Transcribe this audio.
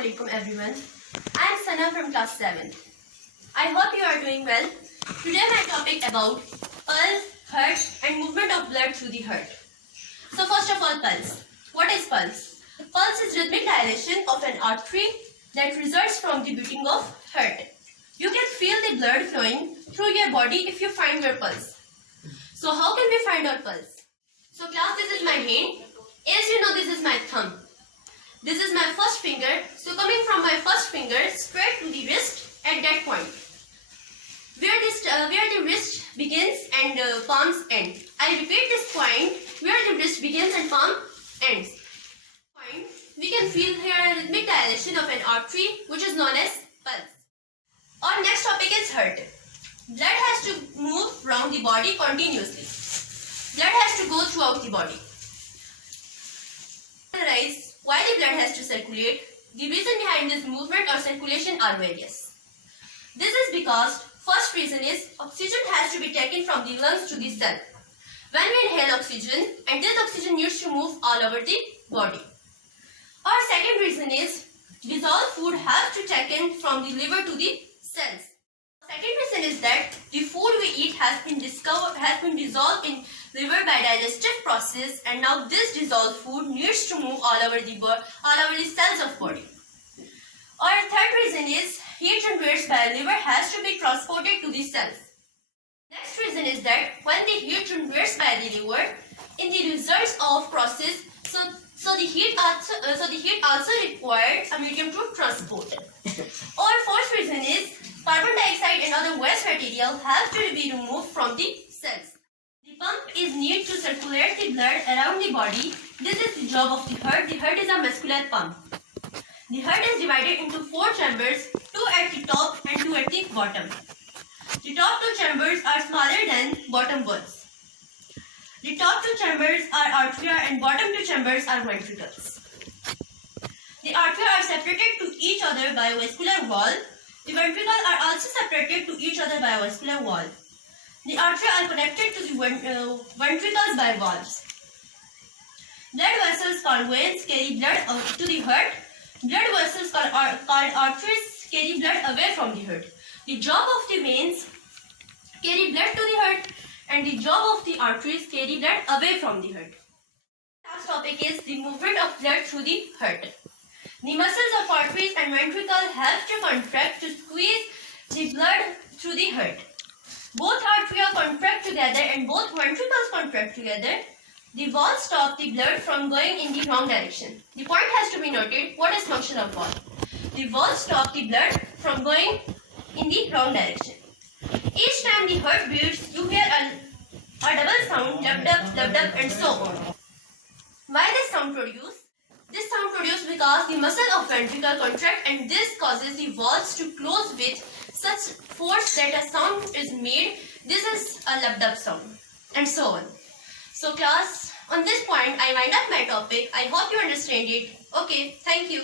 Assalamualaikum everyone. I am Sana from class 7. I hope you are doing well. Today my topic about pulse, heart and movement of blood through the heart. So first of all, pulse. What is pulse? Pulse is rhythmic dilation of an artery that results from the beating of heart. You can feel the blood flowing through your body if you find your pulse. So how can we find our pulse? So class, this is my hand. As you know, this is my thumb. This is my first finger. So coming from my first finger straight to the wrist at that point, where the wrist begins and palms end. I repeat this point, where the wrist begins and palm ends. Point, we can feel here a rhythmic dilation of an artery which is known as pulse. Our next topic is heart. Blood has to move around the body continuously. Blood has to go throughout the body. Why the blood has to circulate? The reason behind this movement or circulation are various. This is because first reason is oxygen has to be taken from the lungs to the cell. When we inhale oxygen, and this oxygen needs to move all over the body. Our second reason is dissolved food has to be taken from the liver to the cells. Second reason is that the food we eat has been dissolved in liver by digestive process, and now this dissolved food needs to move all over the cells of body. Our third reason is heat generated by liver has to be transported to the cells. Next reason is that when the heat generated by the liver, in the results of process, so the heat also required a medium to transport. Our fourth reason is carbon dioxide and other waste material have to be removed from the cells. The pump is needed to circulate the blood around the body. This is the job of the heart. The heart is a muscular pump. The heart is divided into 4 chambers, 2 at the top and 2 at the bottom. The top 2 chambers are smaller than bottom ones. The top 2 chambers are arteria and bottom 2 chambers are ventricles. The arteria are separated to each other by a vascular wall. The ventricles are also separated to each other by a vascular wall. The arteries are connected to the ventricles by valves. Blood vessels called veins carry blood to the heart. Blood vessels called arteries carry blood away from the heart. The job of the veins carry blood to the heart, and the job of the arteries carry blood away from the heart. Last topic is the movement of blood through the heart. The muscles of arteries and ventricles help to contract to squeeze the blood through the heart. Both arteries contract together and both ventricles contract together. The valves stop the blood from going in the wrong direction. The point has to be noted. What is function of valve? The valves stop the blood from going in the wrong direction. Each time the heart beats, you hear a double sound, dub dub, and so on. Why this sound produced? This sound produced because the muscle of ventricle contract, and this causes the valves to close with such force that a sound is made. This is a lub-dub sound, and so on. So class, on this point I wind up my topic. I hope you understand it. Okay, thank you.